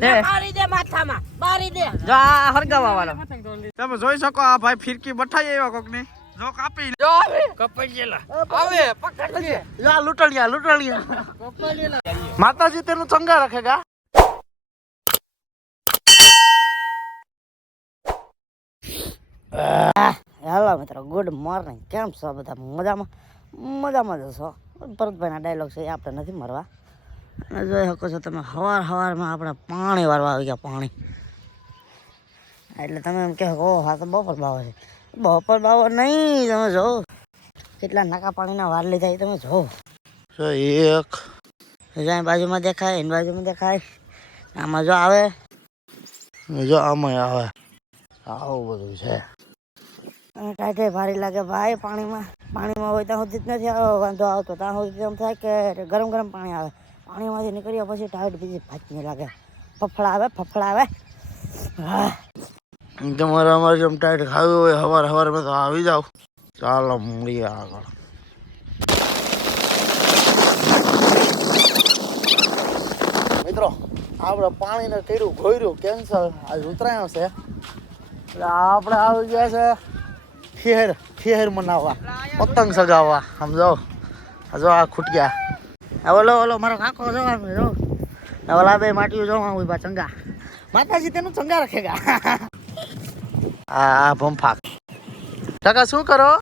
મારી દે માથામાં મારી દે જો આ હરગાવા વાળો તમે જોઈ શકો આ ભાઈ ફિરકી બઠાઈ આવ્યો કોક ને જો કાપી જો આવે કપાઈ ગયેલા આવે પકડ લે યા લૂંટણિયા માતાજી તેનું ચંગા રાખેગા હેલો મિત્રો ગુડ મોર્નિંગ કેમ છો બધા મજામાં છો ભરતભાઈના ડાયલોગ છે એ આપણે નથી મરવા અને જોઈ શકો છો તમે સવારમાં આપણે પાણી વાળવા આવી ગયા પાણી એટલે તમે એમ કહો હા તો બપોર બાવો છે બપોર બાવો નહીં તમે જો કેટલા નાકા પાણીના વાર લીધા તમે જો એક જ્યાં બાજુમાં દેખાય એની બાજુમાં દેખાય આમાં જો આવે જો આમાં આવે આવું બધું છે કાંઈ ભારી લાગે ભાઈ પાણીમાં હોય ત્યાં સુધી જ નથી આવ્યો વાંધો આવતો ત્યાં સુધી એમ થાય કે ગરમ પાણી આવે પાણીમાંથી નીકળ્યા પછી ટાઈટ બીજી ભાચની લાગે ફફડા આવે તમારે અમારે જેમ ટાઈટ ખાવી હોય સવારમાં તો આવી જાવ ચાલો મળીએ આગળ મિત્રો આપણે પાણીને કર્યું ઘોર્યું કેન્સલ આજ ઉતરાયણ છે એટલે આપણે આવી ગયા છે ખેર મનાવવા પતંગ સગાવવા સમજો જો આ ખૂટ્યા ઓલો મારો કાકો જો ઓલા બે માટીઓ જો ઉભા ચંગા માતાજી તેનું ચંગા રાખેગા આ ભંફાક કાકા શું કરો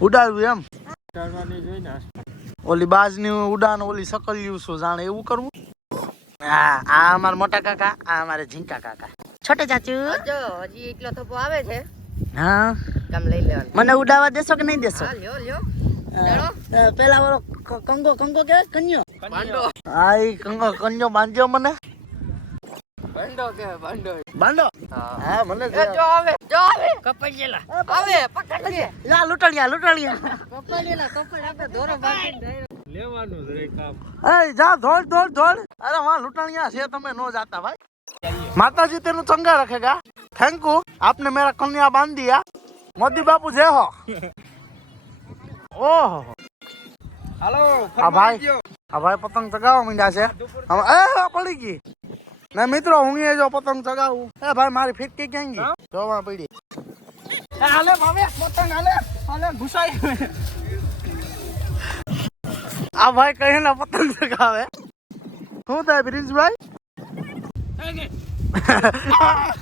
ઉડાડવું એમ ઓલી બાજની ઉડાન ઓલી સકલિયું શું જાણે એવું કરવું હા આ અમારા મોટા કાકા આ અમારે ઝીંકા કાકા છોટે ચાચુ જો હજી એટલો થપ્પો આવે છે હા કામ લઈ લેવાનું મને ઉડાવવા દેશો કે નહીં દેશો લ્યો પેલા વાળો કંગો કે કન્યો બાંડો આ કન્યો બાંધ્યો મને બાંડો હા મને જો આવે કપાઈ ગયેલા આવે પકડ લે લા લૂંટણિયા કપાઈ આપણે દોરો બાંધીને લેવાનું છે કામ એ જા ધોળ અરે વાહ લૂંટણિયા છે તમે નો જાતા ભાઈ माताजी तेनु चंगा रखेगा थैंक यू आपने मेरा कन्या बांध दिया मोदी बापू जय हो ओह हेलो भाई पतंग चगावा मंडा से हम ए पड़ी गई नहीं मित्रों हूँ ये जो पतंग चगाऊं ए भाई मारी फिरकी केंगी जो वहां पड़ी ए हाले भावे पतंग हाले घुसाई आ भाई कहे ना पतंग चगावे हूं था प्रिंस भाई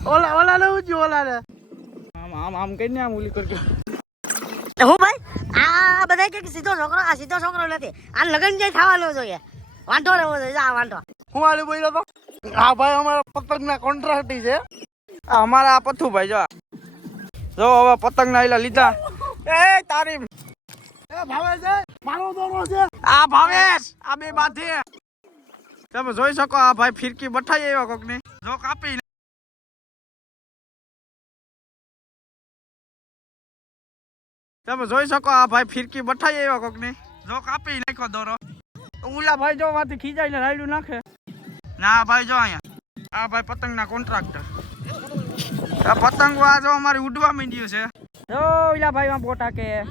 ओला ले उजी ओला ले आम कઈને આમ ઉલી કરજો હું ભાઈ આ બધા કે સીધો છોકરો નથી આ લગન જાય થવાનો જોઈએ વાંઢો રહેવો જોઈએ આ વાંઢો હું આલી બોલ્યો તો આ ભાઈ અમારા પતંગના કોન્ટ્રાક્ટી છે અમારા આ પથુભાઈ જો હવે પતંગના આઈલા લીધા એ તારી એ ભાવેશ મારો દોરો છે આ ભાવેશ આ બે બાથે તમે જોઈ શકો આ ભાઈ ફિરકી બઠાઈ આવ્યો કોક ને જો કાપી તમે જોઈ શકો આ ભાઈ ફિરકી બઠાઈ આવ્યો કોક ને જો કાપી નાખ્યો દોરો ઉલા ભાઈ જો વાથી ખીજાઈને રાયડું નાખે ના ભાઈ જો અહીંયા આ ભાઈ પતંગના કોન્ટ્રાક્ટર આ પતંગ આ જો અમારી ઉડવા માંડ્યું છે જો ઉલા ભાઈ માં બોટા કે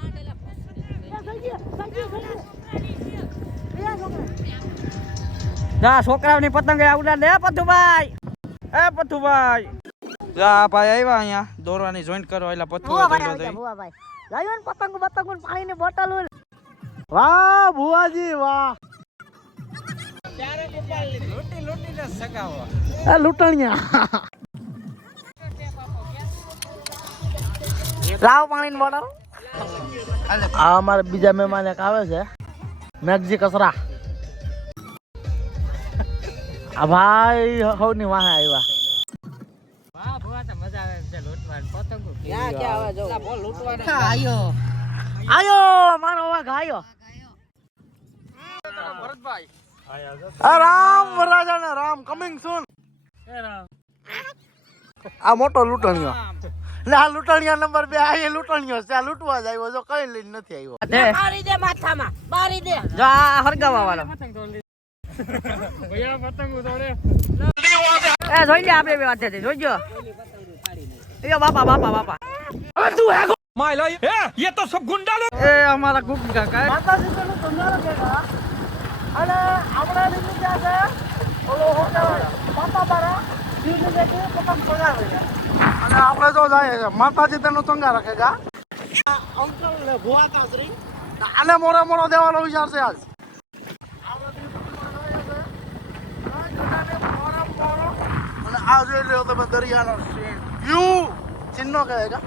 જા છોકરાઓની પતંગ ઉડાડ દે પથુભાઈ જા ભાઈ આવ્યા અહીંયા દોરવાની જોઈન્ટ કરો એટલે પથુભાઈ લાવ્યો ને પતંગ પાણીની બોટલ વાહ ભુવાજી વાહ લૂંટીને સગાવો એ લૂંટણિયા લાવ પાણીની બોટલ આ અમારે બીજા મહેમાન એક આવે છે મેગજી કસરા આ ભાઈ હવની વાહે આવ્યા વાહ ભુવા તો મજા આવે છે લૂંટવાની પતંગો ક્યાં આવે જો બોલ લૂંટવાના આયો મારો વાઘ આયો ભરતભાઈ રામ વરરાજા ને રામ કમિંગ સૂન આ મોટો લૂંટણિયો ને આ લૂંટણિયા નંબર 2 આ એ લૂંટણિયો છે આ લૂંટવા જ આવ્યો જો કઈ લઈને નથી આવ્યો મારી દે માથામાં મારી દે જો આ હરગાવા વાળો ભૈયા પતંગ ઉડાડે એ જોઈ લે આપણે બે વાત છે જોઈજો એ બાપા તું હે माय लो ये तो सब गुंडा लोग એ અમારા ગુપ્ત કાકા માતાજી નું ચંગા રાખેગા અને આપણા નીચે છે ઓલો શું કહેવાય માતા બારા બીજી જગ્યાએ પતંગ ચગાવે છે અને આપણે જો જાય છે માતાજી તેનું ચંગા રાખે છે અંકલ ને ભુવાતા શ્રી આને મોરે મોરો દેવાનો વિચાર છે આજ અને આ જોઈ લ્યો તમે દરિયાનો વ્યૂ ચિન્નો કહે છે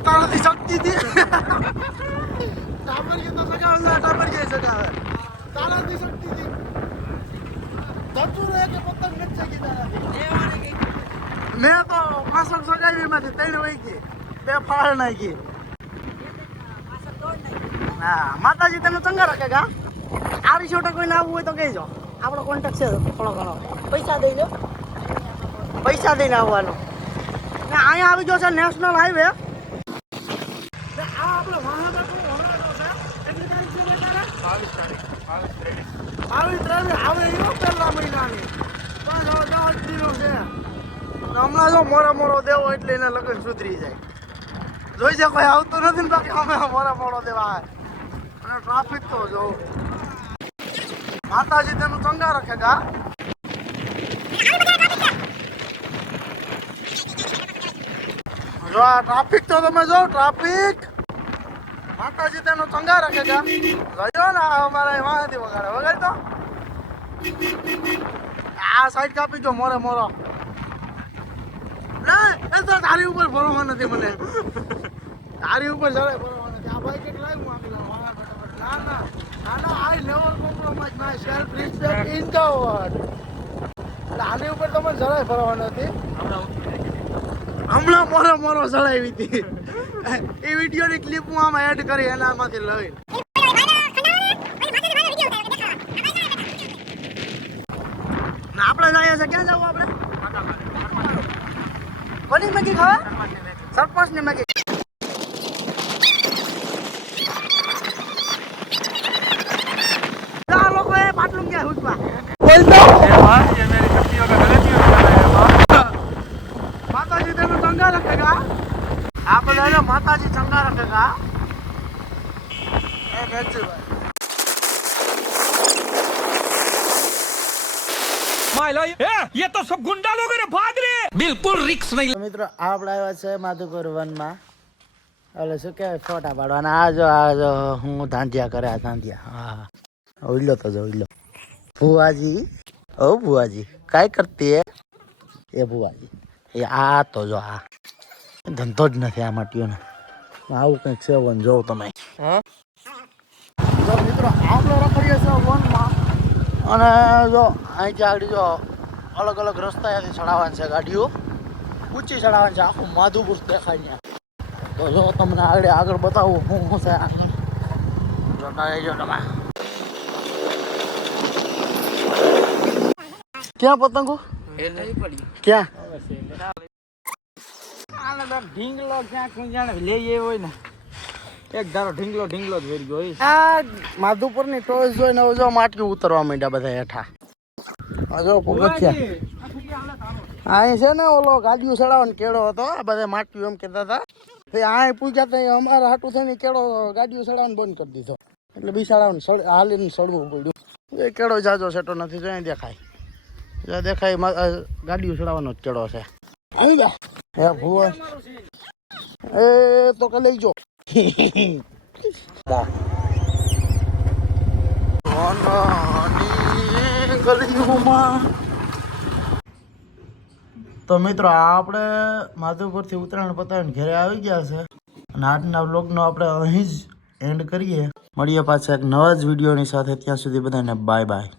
તારાથી શક્તિ થી ટાબરિયું તો સગાવે ટાબરિયું સગાવે તારાથી શક્તિ થી જતું રહે કે પતંગ નથી શકી તારાથી મેં તો માસક સગાવી માંથી 3 વહી ગઈ 2 ફાળ નાખી હા માતાજી તને ચંગા રાખે ગા આ રિસોર્ટ કોઈને આવવું હોય તો કહેજો આપણો કોન્ટેક્ટ છે થોડો ઘણો પૈસા દઈ દો પૈસા દઈને આવવાનો ને અહીંયા આવી ગયો છે નેશનલ હાઈવે આ આપણે મહાબાપુ હરાડો છે કેટલી તારીખ છે બેટા 22 તારીખ આવે એવો પહેલા મહિનાની પણ 10 દિનો છે હમણાં જો મોરો દેવો એટલે એને લગ્ન સુધરી જાય જોઈ છે કોઈ આવતું નથી ને બાકી અમે મોરો દેવા અને ટ્રાફિક તો જો માતાજી તેનું ચંગા રાખે ગા જો આ ટ્રાફિક તો તમે જો ટ્રાફિક માતાજી તેનો ચંગા રાખે છે ગયો ને અમારા વાંથી વગાડે તો આ સાઈડ કાપી જો મોરો એ તો તારી ઉપર ભરવા નથી મને તારી ઉપર જરાય ભરવા નથી આ ભાઈ કેટલા હું આપી ના I never compromise my self respect in the world એટલે આની ઉપર તો મને જરાય ભરવા નથી હમણાં મોરો ચડાવી હતી એ વિડીયોની ક્લિપ હું આમાં એડ કરી એનામાંથી લઈ આપણે જઈએ છે ક્યાં જવું આપણે કોની મેગી ખાવા સરપંચની મેગી આ લોકોએ પાટલું ક્યાં હુજવા માતાજી તેનું ચંગા રખેગા આ બધા માતાજી ચંગા રખેગા એ બેચુભાઈ ये तो सब गुंडा लोग हैं भाग रहे बिल्कुल रिक्स नहीं મિત્રો આપણે આવ્યા છે માધુપુર વનમાં એટલે શું કહેવાય ફોટા પાડવાના આ જો હું ધાંધિયા કરે આ ધાંધિયા હા ઓઈલો તો જો ઓઈલો ભુવાજી ઓ ભુવાજી કાંઈ કરતી એ ભુવાજી એ આ તો જો આ ધંધો જ નથી આ માટીઓને આવું કંઈક સેવન જોવો તમે જો મિત્રો આપણે રખડીએ છીએ વનમાં અને જો અહીંથી આગળ જો અલગ અલગ રસ્તા અહીંયાથી ચડાવવાની છે ગાડીઓ ઊંચી ચડાવવાની છે આખું માધુપુર દેખાય ત્યાં તો જો તમને આગળ બતાવું શું છે આગળ જોતા રહેજો તમે ક્યાં પતંગો ક્યાં ઢીંગલો ક્યાંક જાણે લઈ આવ્યો હોય ને એક ધારો ઢીંગલો જ વેરી ગયો આ માધુપુરની ટોચ જોઈને જો માટકી ઉતરવા માંડ્યા બધા હેઠા જો પગથિયા અહીં છે ને ઓલો ગાડીઓ ચડાવવાનો કેળો હતો આ બધા માટકી એમ કહેતા હતા તે અહીં પૂછ્યા હતા અમારા હાટું થઈને કેળો ગાડીઓ ચડાવવાનું બંધ કરી દીધો એટલે બિસાડાવાનું હાલીને સડવું પડ્યું એ કેળો જાજો સેટો નથી જો દેખાય દેખાય ગાડીઓ ચડાવવાનો જ કેળો છે આવી જા હે ભુવન એ તો કે લઈ જો તો મિત્રો આપણે માધવપુરથી ઉત્તરાયણ પતાવીને ઘરે આવી ગયા છે અને આજના વ્લોગનો આપણે અહીં જ એન્ડ કરીએ મળીએ પાછા એક નવા જ વિડીયોની સાથે ત્યાં સુધી બધાને બાય બાય